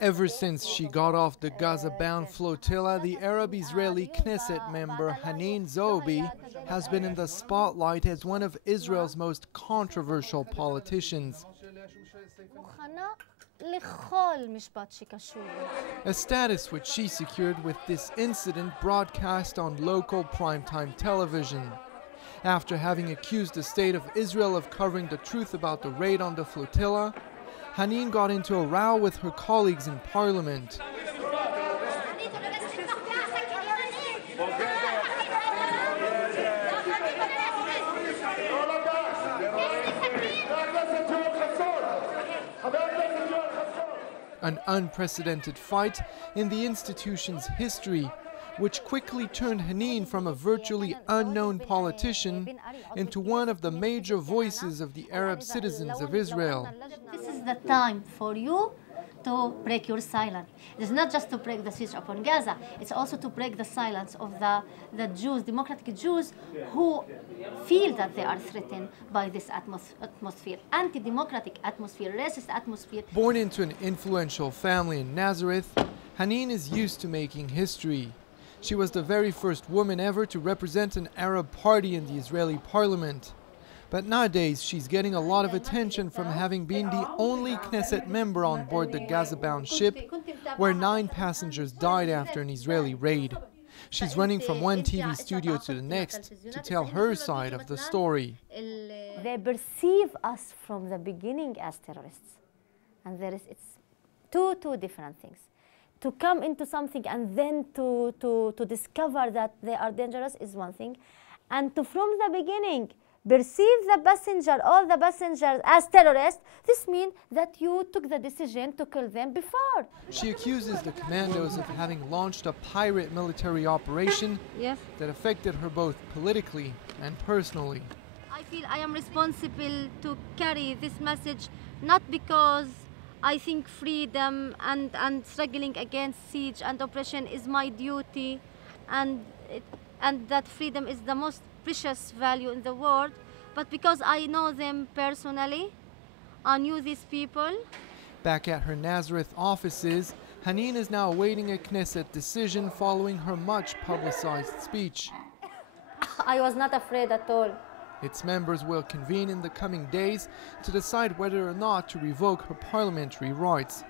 Ever since she got off the Gaza-bound flotilla, the Arab-Israeli Knesset member Haneen ZOABI has been in the spotlight as one of Israel's most controversial politicians. A status which she secured with this incident broadcast on local primetime television. After having accused the state of Israel of covering the truth about the raid on the flotilla, Haneen got into a row with her colleagues in parliament. An unprecedented fight in the institution's history, which quickly turned Haneen from a virtually unknown politician into one of the major voices of the Arab citizens of Israel. This is the time for you to break your silence. It's not just to break the siege upon Gaza, it's also to break the silence of the Jews, democratic Jews, who feel that they are threatened by this atmosphere, anti-democratic atmosphere, racist atmosphere. Born into an influential family in Nazareth, Haneen is used to making history. She was the very first woman ever to represent an Arab party in the Israeli parliament. But nowadays, she's getting a lot of attention from having been the only Knesset member on board the Gaza-bound ship, where 9 passengers died after an Israeli raid. She's running from one TV studio to the next to tell her side of the story. They perceive us from the beginning as terrorists. And it's two different things. To come into something and then to discover that they are dangerous is one thing. And to, from the beginning, perceive the passenger, all the passengers as terrorists, this means that you took the decision to kill them before. She accuses the commandos of having launched a pirate military operation that affected her both politically and personally. I feel I am responsible to carry this message, not because I think freedom and struggling against siege and oppression is my duty, and that freedom is the most precious value in the world, but because I know them personally. I knew these people. Back at her Nazareth offices, Haneen is now awaiting a Knesset decision following her much publicized speech. I was not afraid at all. Its members will convene in the coming days to decide whether or not to revoke her parliamentary rights.